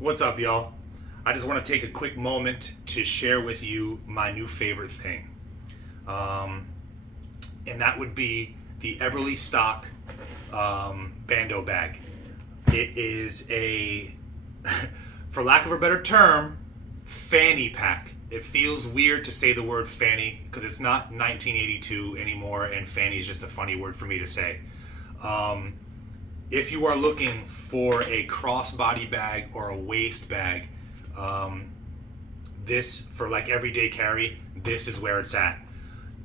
What's up, y'all? I just want to take a quick moment to share with you my new favorite thing. Um, and that would be the Eberlestock Bando bag. It is a, for lack of a better term, fanny pack. It feels weird to say the word fanny because it's not 1982 anymore, and fanny is just a funny word for me to say. Um, if you are looking for a crossbody bag or a waist bag, um, this for like everyday carry, this is where it's at.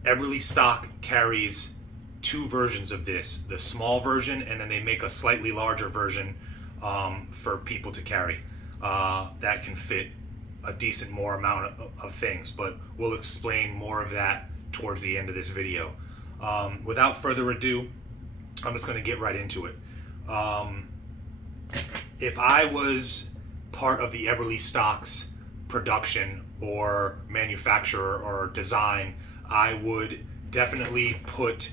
Eberlestock carries two versions of this: the small version, and then they make a slightly larger version for people to carry that can fit a decent more amount of things. But we'll explain more of that towards the end of this video. Without further ado, I'm just going to get right into it. If I was part of the Eberlestock's production or manufacturer or design, I would definitely put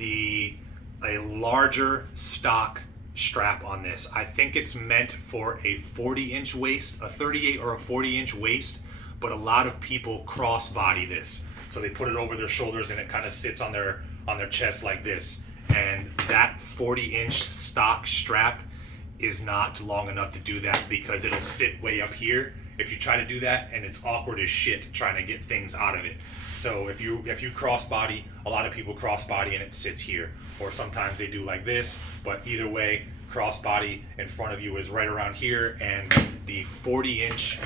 a larger stock strap on this. I think it's meant for a 40-inch waist, a 38 or a 40-inch waist, but a lot of people cross-body this. So they put it over their shoulders and it kind of sits on their chest like this. And that 40-inch stock strap is not long enough to do that because it'll sit way up here if you try to do that, and it's awkward as shit trying to get things out of it. So if you crossbody, a lot of people crossbody and it sits here, or sometimes they do like this, but either way, crossbody in front of you is right around here, and the 40-inch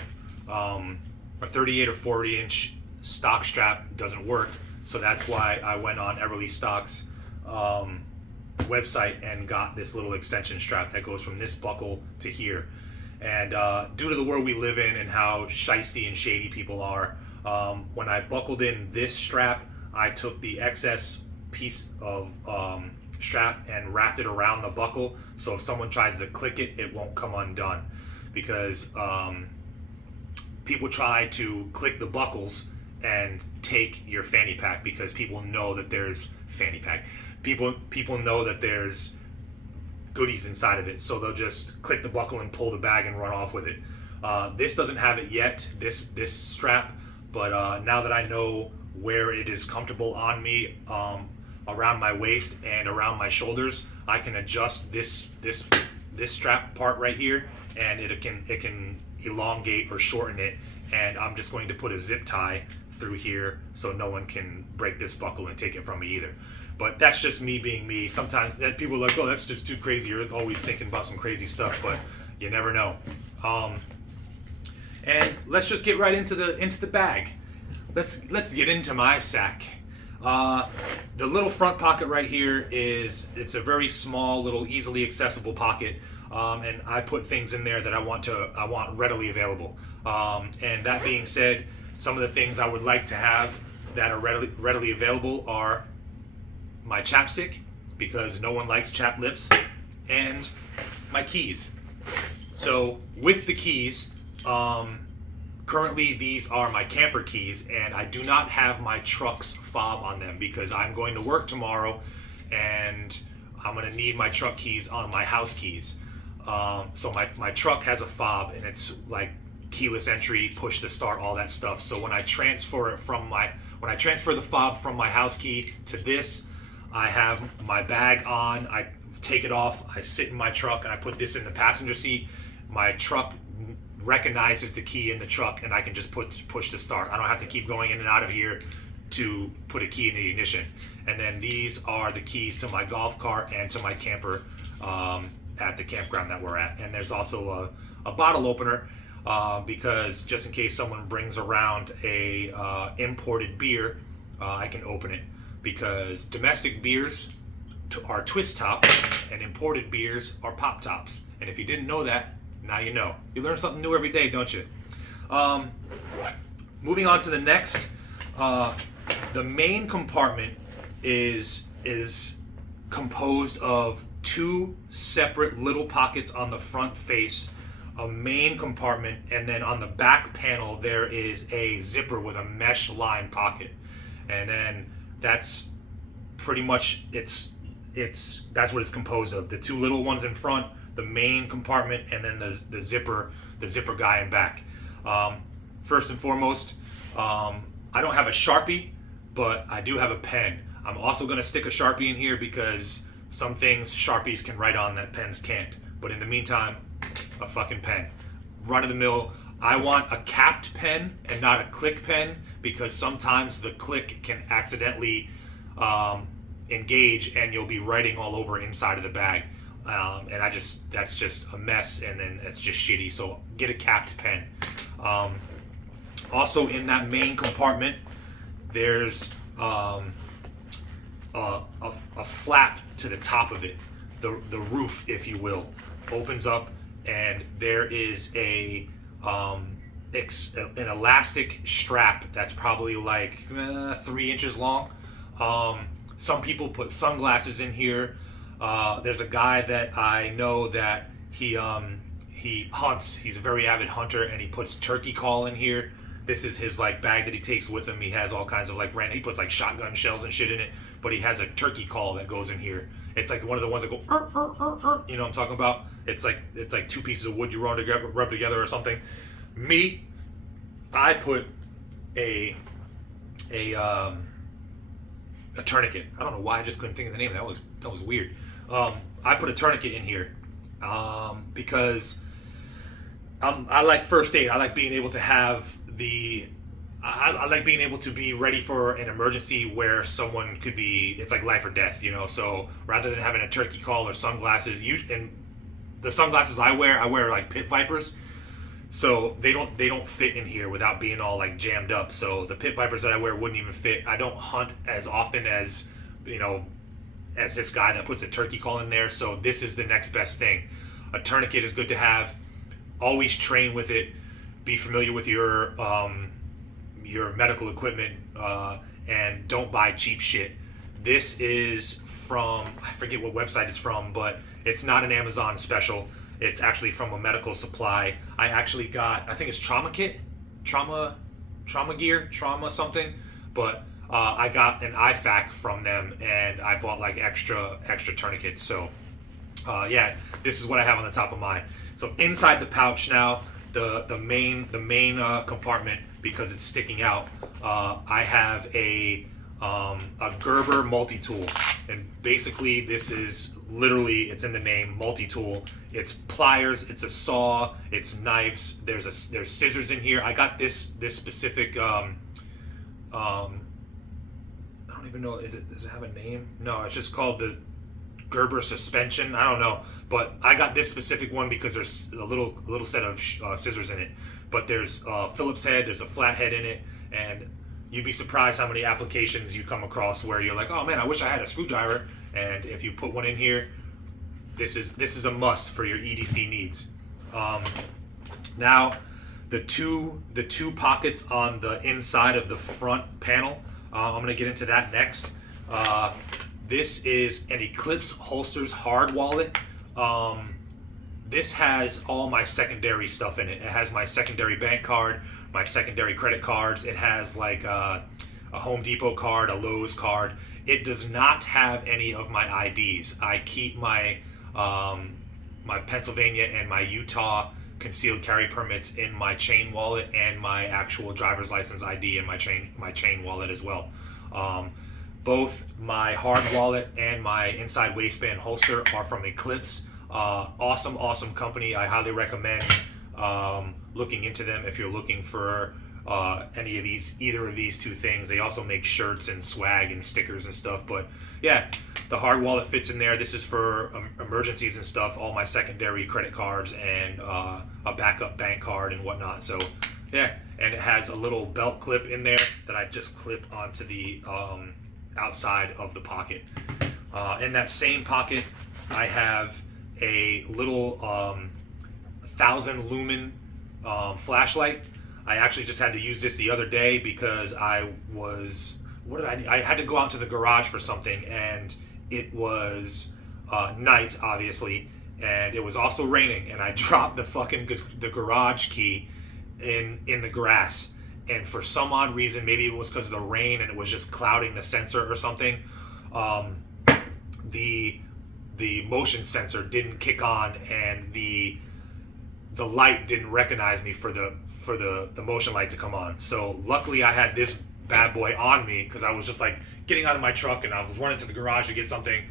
or 38 or 40-inch stock strap doesn't work. So that's why I went on Eberlestock's website and got this little extension strap that goes from this buckle to here. And due to the world we live in and how shisty and shady people are, when I buckled in this strap, I took the excess piece of strap and wrapped it around the buckle, so if someone tries to click it, it won't come undone. Because people try to click the buckles and take your fanny pack, because people know that there's fanny pack. People know that there's goodies inside of it, so they'll just click the buckle and pull the bag and run off with it. This doesn't have it yet, this strap, but now that I know where it is comfortable on me, around my waist and around my shoulders, I can adjust this strap part right here, and it can elongate or shorten it. And I'm just going to put a zip tie through here so no one can break this buckle and take it from me either. But that's just me being me. Sometimes that people are like, oh, that's just too crazy. You're always thinking about some crazy stuff, but you never know. And let's just get right into the bag. Let's get into my sack. The little front pocket right here it's a very small, little, easily accessible pocket. And I put things in there that I want readily available. And that being said, some of the things I would like to have that are readily available are my chapstick, because no one likes chapped lips, and my keys. So with the keys, currently these are my camper keys, and I do not have my truck's fob on them because I'm going to work tomorrow and I'm going to need my truck keys on my house keys. So my truck has a fob, and it's like keyless entry, push to start, all that stuff. So when I transfer the fob from my house key to this, I have my bag on, I take it off, I sit in my truck, and I put this in the passenger seat. My truck recognizes the key in the truck, and I can just push to start. I don't have to keep going in and out of here to put a key in the ignition. And then these are the keys to my golf cart and to my camper at the campground that we're at. And there's also a bottle opener, because just in case someone brings around a imported beer, I can open it, because domestic beers are twist tops and imported beers are pop tops. And if you didn't know that, now you know. You learn something new every day, don't you? Moving on to the next, the main compartment is composed of two separate little pockets on the front face, a main compartment, and then on the back panel there is a zipper with a mesh line pocket. And then that's pretty much that's what it's composed of. The two little ones in front, the main compartment, and then the zipper guy in back. First and foremost, I don't have a Sharpie, but I do have a pen. I'm also going to stick a Sharpie in here because some things Sharpies can write on that pens can't. But in the meantime, a fucking pen. Run of the mill. I want a capped pen and not a click pen because sometimes the click can accidentally engage and you'll be writing all over inside of the bag. And that's just a mess, and then it's just shitty. So get a capped pen. Also in that main compartment, there's a flap to the top of it. The roof, if you will, opens up, and there is an elastic strap that's probably like 3 inches long. Some people put sunglasses in here. There's a guy that I know that he hunts. He's a very avid hunter, and he puts turkey call in here. This is his like bag that he takes with him. He has all kinds of like he puts like shotgun shells and shit in it, but he has a turkey call that goes in here. It's like one of the ones that go, you know what I'm talking about? It's like 2 pieces of wood you rub together or something. Me, I put a tourniquet. I don't know why I just couldn't think of the name. That was weird. I put a tourniquet in here because I like first aid. I like being able to have I like being able to be ready for an emergency where someone could be, it's like life or death, you know. So rather than having a turkey call or sunglasses, and the sunglasses I wear like pit vipers, so they don't fit in here without being all like jammed up. So the pit vipers that I wear wouldn't even fit. I don't hunt as often as, you know, as this guy that puts a turkey call in there. So this is the next best thing. A tourniquet is good to have. Always train with it. Be familiar with your medical equipment, and don't buy cheap shit. This is from, I forget what website it's from, but it's not an Amazon special. It's actually from a medical supply. I actually got, I think it's trauma kit, trauma gear, trauma something, but I got an IFAC from them, and I bought like extra tourniquets. So yeah, this is what I have on the top of mine. So inside the pouch now, the main compartment, because it's sticking out, I have a Gerber multi-tool, and basically this is literally, it's in the name, multi-tool. It's pliers, it's a saw, it's knives. There's scissors in here. I got this specific I don't even know, does it have a name? No, it's just called the Gerber suspension. I don't know, but I got this specific one because there's a little set of scissors in it. But there's a Phillips head, there's a flat head in it, and you'd be surprised how many applications you come across where you're like, oh man, I wish I had a screwdriver. And if you put one in here, this is a must for your EDC needs. Now, the two pockets on the inside of the front panel, I'm gonna get into that next. This is an Eclipse Holsters hard wallet. This has all my secondary stuff in it. It has my secondary bank card, my secondary credit cards. It has like a Home Depot card, a Lowe's card. It does not have any of my IDs. I keep my my Pennsylvania and my Utah concealed carry permits in my chain wallet, and my actual driver's license ID in my chain wallet as well. Both my hard wallet and my inside waistband holster are from Eclipse. Awesome company. I highly recommend looking into them if you're looking for either of these two things. They also make shirts and swag and stickers and stuff. But yeah, the hard wallet fits in there. This is for emergencies and stuff. All my secondary credit cards and a backup bank card and whatnot. So yeah, and it has a little belt clip in there that I just clip onto the outside of the pocket. In that same pocket, I have a little 1,000 lumen flashlight. I actually just had to use this the other day because I had to go out to the garage for something, and it was night, obviously, and it was also raining, and I dropped the garage key in the grass. And for some odd reason, maybe it was because of the rain and it was just clouding the sensor or something, the the motion sensor didn't kick on, and the light didn't recognize me for the motion light to come on. So luckily I had this bad boy on me, because I was just like getting out of my truck and I was running to the garage to get something,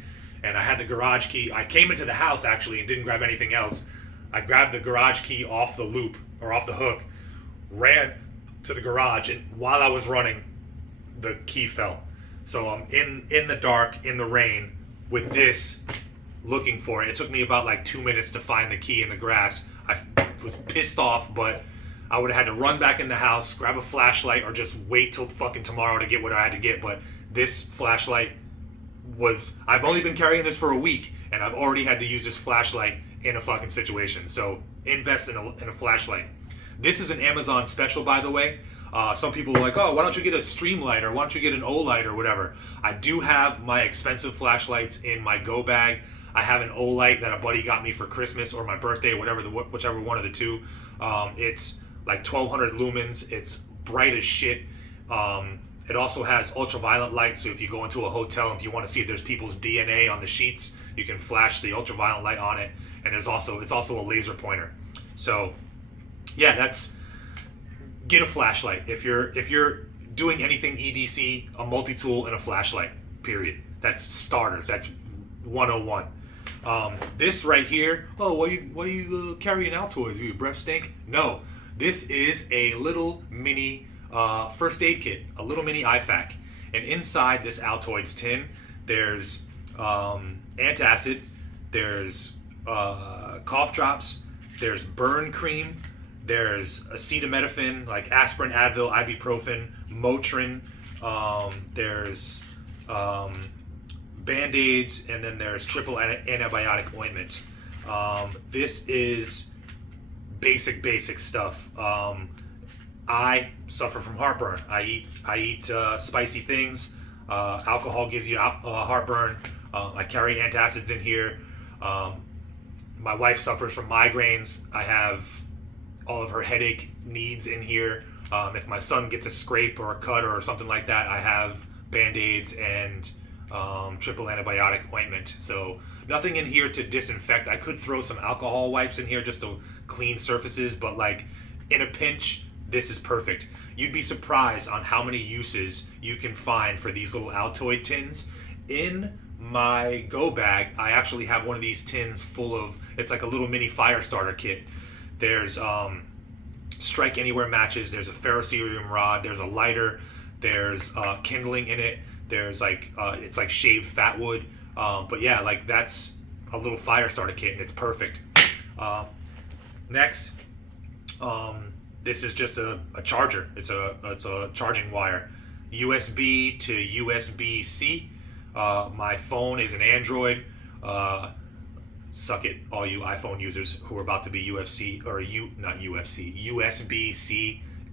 and I had the garage key. I came into the house actually and didn't grab anything else. I grabbed the garage key off the loop, or off the hook, ran to the garage, and while I was running, the key fell. So I'm in the dark, in the rain, with this, looking for it. It took me about like 2 minutes to find the key in the grass. I was pissed off, but I would have had to run back in the house, grab a flashlight, or just wait till fucking tomorrow to get what I had to get. But this flashlight was, I've only been carrying this for a week, and I've already had to use this flashlight in a fucking situation. So invest in a flashlight. This is an Amazon special, by the way. Some people are like, oh, why don't you get a Streamlight, or why don't you get an Olight, or whatever. I do have my expensive flashlights in my go bag. I have an Olight that a buddy got me for Christmas or my birthday, whichever one of the two. It's like 1200 lumens. It's bright as shit. It also has ultraviolet light, so if you go into a hotel and if you want to see if there's people's DNA on the sheets, you can flash the ultraviolet light on it. And it's also a laser pointer. So yeah, get a flashlight. If you're doing anything EDC, a multi-tool and a flashlight, period. That's starters. That's 101. This right here, oh, why you carrying Altoids? Your breath stink? No, this is a little mini first aid kit, a little mini IFAK. And inside this Altoids tin, there's antacid, there's cough drops, there's burn cream, there's acetaminophen, like aspirin, Advil, ibuprofen, Motrin, there's Band-Aids, and then there's triple antibiotic ointment. This is basic stuff. I suffer from heartburn. I eat spicy things. Alcohol gives you heartburn. I carry antacids in here. My wife suffers from migraines. I have all of her headache needs in here. If my son gets a scrape or a cut or something like that, I have Band-Aids and triple antibiotic ointment. So nothing in here to disinfect. I could throw some alcohol wipes in here just to clean surfaces, but like in a pinch, this is perfect. You'd be surprised on how many uses you can find for these little Altoid tins. In my go bag, I actually have one of these tins full of, it's like a little mini fire starter kit. There's strike anywhere matches, there's a ferrocerium rod, there's a lighter, there's kindling in it, there's like it's like shaved fat wood, but yeah, like that's a little fire starter kit and it's perfect. Next, this is just a charger. It's a charging wire, USB to USB-C. My phone is an Android. Suck it, all you iPhone users who are about to be USB-C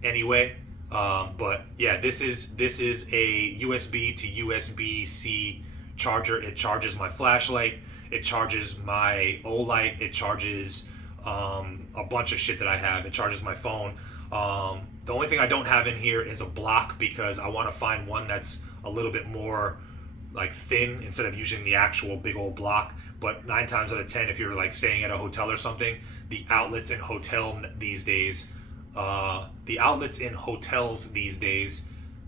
anyway. But yeah, this is a USB to USB-C charger. It charges my flashlight. It charges my Olight. It charges a bunch of shit that I have. It charges my phone. The only thing I don't have in here is a block, because I want to find one that's a little bit more like thin instead of using the actual big old block. But 9 times out of 10, if you're like staying at a hotel or something, the outlets in hotels these days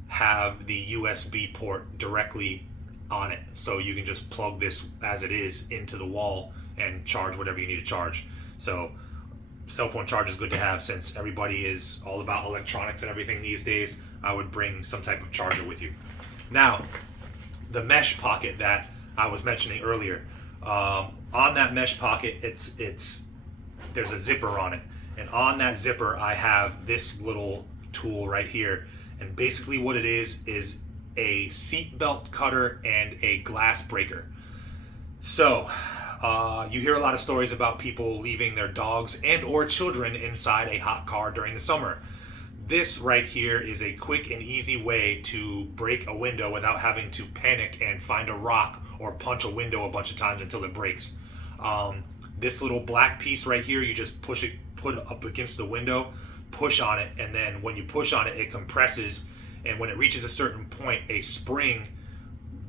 have the USB port directly on it, so you can just plug this as it is into the wall and charge whatever you need to charge. So cell phone charge is good to have, since everybody is all about electronics and everything these days. I would bring some type of charger with you. Now, the mesh pocket that I was mentioning earlier, on that mesh pocket, there's a zipper on it, and on that zipper I have this little tool right here. And basically what it is a seat belt cutter and a glass breaker. So you hear a lot of stories about people leaving their dogs and or children inside a hot car during the summer. This right here is a quick and easy way to break a window without having to panic and find a rock or punch a window a bunch of times until it breaks. This little black piece right here, you just put it up against the window, push on it, and then when you push on it, it compresses, and when it reaches a certain point, a spring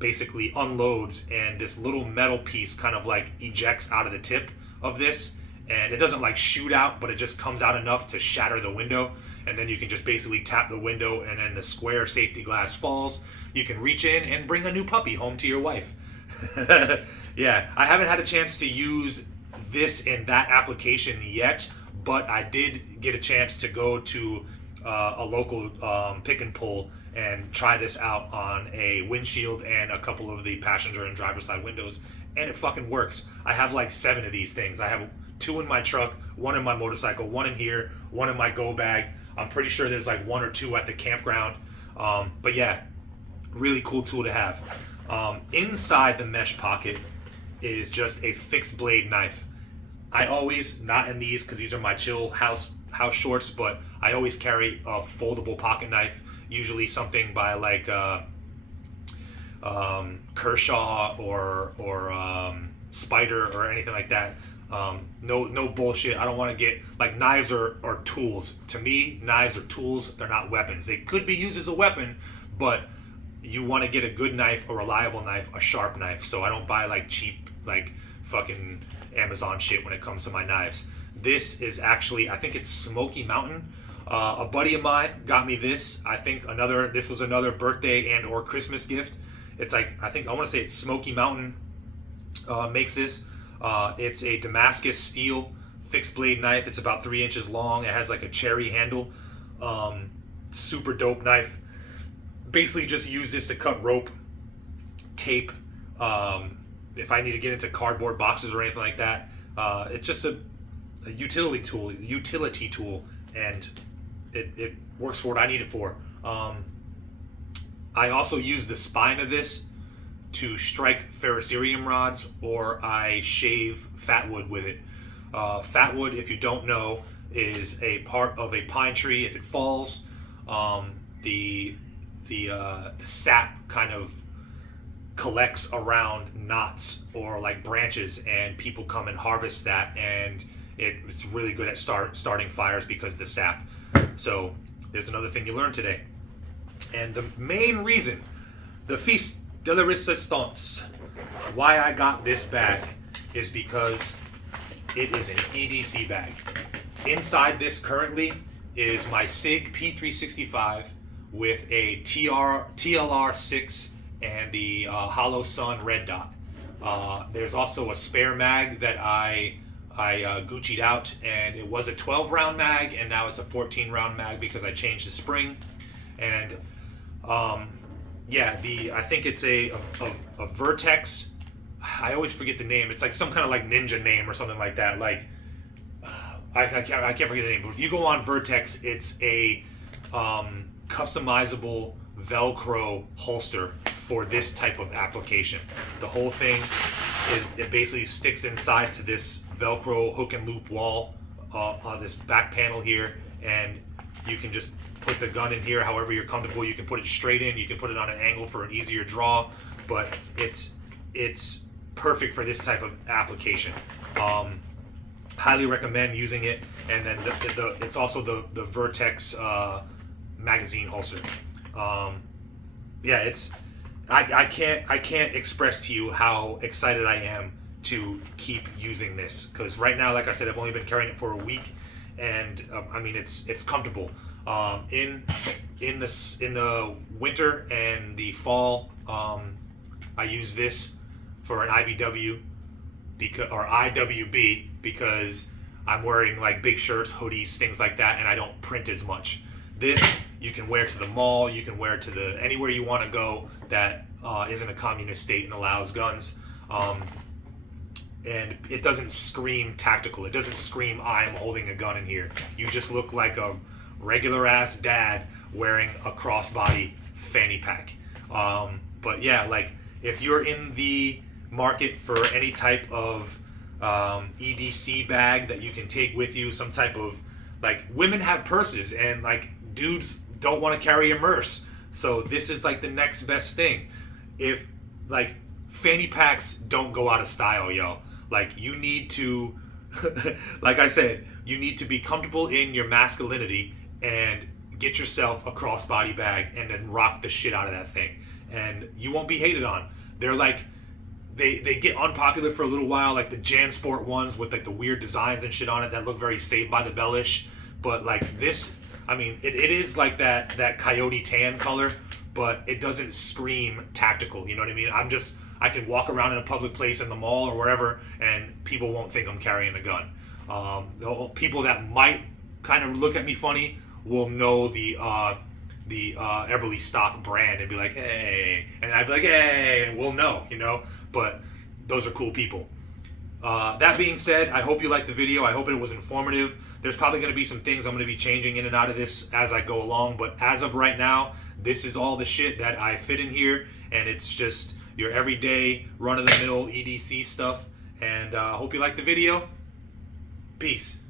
basically unloads, and this little metal piece kind of like ejects out of the tip of this, and it doesn't like shoot out, but it just comes out enough to shatter the window, and then you can just basically tap the window, and then the square safety glass falls. You can reach in and bring a new puppy home to your wife. Yeah, I haven't had a chance to use this in that application yet, but I did get a chance to go to a local pick and pull and try this out on a windshield and a couple of the passenger and driver's side windows, and it fucking works. I have like 7 of these things. I have 2 in my truck, 1 in my motorcycle, 1 in here, 1 in my go bag. I'm pretty sure there's like 1 or 2 at the campground. But yeah, really cool tool to have. Inside the mesh pocket is just a fixed blade knife. I always, not in these because these are my chill house shorts, but I always carry a foldable pocket knife, usually something by like Kershaw or Spider or anything like that. No bullshit. I don't want to get, like, knives are tools. To me, knives are tools. They're not weapons. They could be used as a weapon, but you want to get a good knife, a reliable knife, a sharp knife. So I don't buy like cheap, like fucking Amazon shit when it comes to my knives. This is actually, I think it's Smoky Mountain. A buddy of mine got me this. I think this was another birthday and or Christmas gift. It's like, I want to say it's Smoky Mountain makes this. It's a Damascus steel fixed blade knife. It's about 3 inches long. It has like a cherry handle. Super dope knife. Basically just use this to cut rope, tape, if I need to get into cardboard boxes or anything like that. It's just a utility tool, and it works for what I need it for. I also use the spine of this to strike ferrocerium rods, or I shave fatwood with it. Fatwood, if you don't know, is a part of a pine tree. If it falls, the sap kind of collects around knots or like branches, and people come and harvest that, and it's really good at starting fires because of the sap. So there's another thing you learned today. And the main reason, the Feast de la Resistance, why I got this bag is because it is an EDC bag. Inside this currently is my SIG P365 with a TLR6 and the Hollow Sun red dot. There's also a spare mag that I Gucci'd out, and it was a 12 round mag, and now it's a 14 round mag because I changed the spring. And yeah, I think it's a Vertex. I always forget the name. It's like some kind of like ninja name or something like that. Like I can't forget the name. But if you go on Vertex, it's a customizable Velcro holster for this type of application. The whole thing it basically sticks inside to this Velcro hook and loop wall on this back panel here, and you can just put the gun in here however you're comfortable. You can put it straight in, you can put it on an angle for an easier draw, but it's perfect for this type of application. Highly recommend using it. And then it's also the Vertex magazine holster. Yeah, I can't express to you how excited I am to keep using this, because right now, like I said, I've only been carrying it for a week, and I mean it's comfortable. In the winter and the fall, I use this for an IBW or IWB because I'm wearing like big shirts, hoodies, things like that, and I don't print as much. This you can wear to the mall, you can wear to anywhere you want to go that isn't a communist state and allows guns. And it doesn't scream tactical. It doesn't scream I'm holding a gun in here. You just look like a regular ass dad wearing a crossbody fanny pack. But yeah, like if you're in the market for any type of EDC bag that you can take with you, some type of, like, women have purses and like dudes don't want to carry a Merce, so this is like the next best thing. If like fanny packs don't go out of style, yo. Like you need to like I said, you need to be comfortable in your masculinity and get yourself a crossbody bag and then rock the shit out of that thing, and you won't be hated on. They're like, they get unpopular for a little while, like the JanSport ones with like the weird designs and shit on it that look very Saved by the Bell-ish. But like this, I mean, it is like that coyote tan color, but it doesn't scream tactical. You know what I mean? I can walk around in a public place in the mall or wherever, and people won't think I'm carrying a gun. The people that might kind of look at me funny will know the Eberlestock brand and be like, hey, and I'd be like, hey, and we'll know, you know. But those are cool people. That being said, I hope you liked the video. I hope it was informative. There's probably going to be some things I'm going to be changing in and out of this as I go along, but as of right now, this is all the shit that I fit in here, and it's just your everyday run-of-the-mill EDC stuff. And I hope you liked the video. Peace.